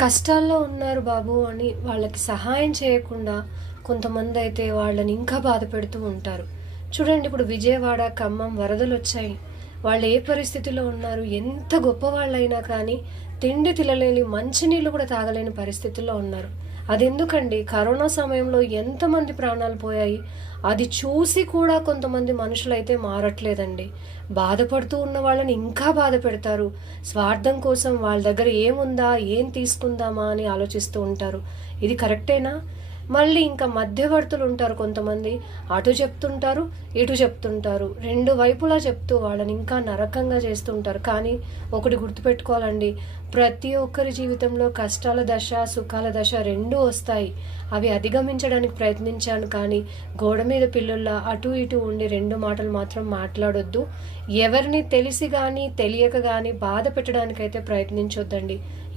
కష్టాల్లో ఉన్నారు బాబు అని వాళ్ళకి సహాయం చేయకుండా కొంతమందయితే వాళ్ళని ఇంకా బాధపెడుతూ ఉంటారు. చూడండి, ఇప్పుడు విజయవాడ, ఖమ్మం వరదలొచ్చాయి. వాళ్ళు ఏ పరిస్థితిలో ఉన్నారు? ఎంత గొప్పవాళ్ళైనా కానీ తిండి తినలేని, మంచినీళ్ళు కూడా తాగలేని పరిస్థితుల్లో ఉన్నారు. అదెందుకండి? కరోనా సమయంలో ఎంతమంది ప్రాణాలు పోయాయి. అది చూసి కూడా కొంతమంది మనుషులైతే మారట్లేదండి. బాధపడుతూ ఉన్న వాళ్ళని ఇంకా బాధ పెడతారు. స్వార్థం కోసం వాళ్ళ దగ్గర ఏముందా? ఏం తీసుకుందామా? అని ఆలోచిస్తూ ఉంటారు. ఇది కరెక్టేనా? మళ్ళీ ఇంకా మధ్యవర్తులు ఉంటారు కొంతమంది. అటు చెప్తుంటారు, ఇటు చెప్తుంటారు. 2 వైపులా చెప్తూ వాళ్ళని ఇంకా నరకంగా చేస్తుంటారు. కానీ ఒకటి గుర్తుపెట్టుకోవాలండి. ప్రతి ఒక్కరి జీవితంలో కష్టాల దశ, సుఖాల దశ 2 వస్తాయి. అవి అధిగమించడానికి ప్రయత్నించాను కానీ గోడ మీద పిల్లుల్లా అటు ఇటు ఉండి 2 మాటలు మాత్రం మాట్లాడొద్దు. ఎవరిని తెలిసి గానీ, తెలియక గానీ బాధ పెట్టడానికైతే ప్రయత్నించొద్దండి. ఈ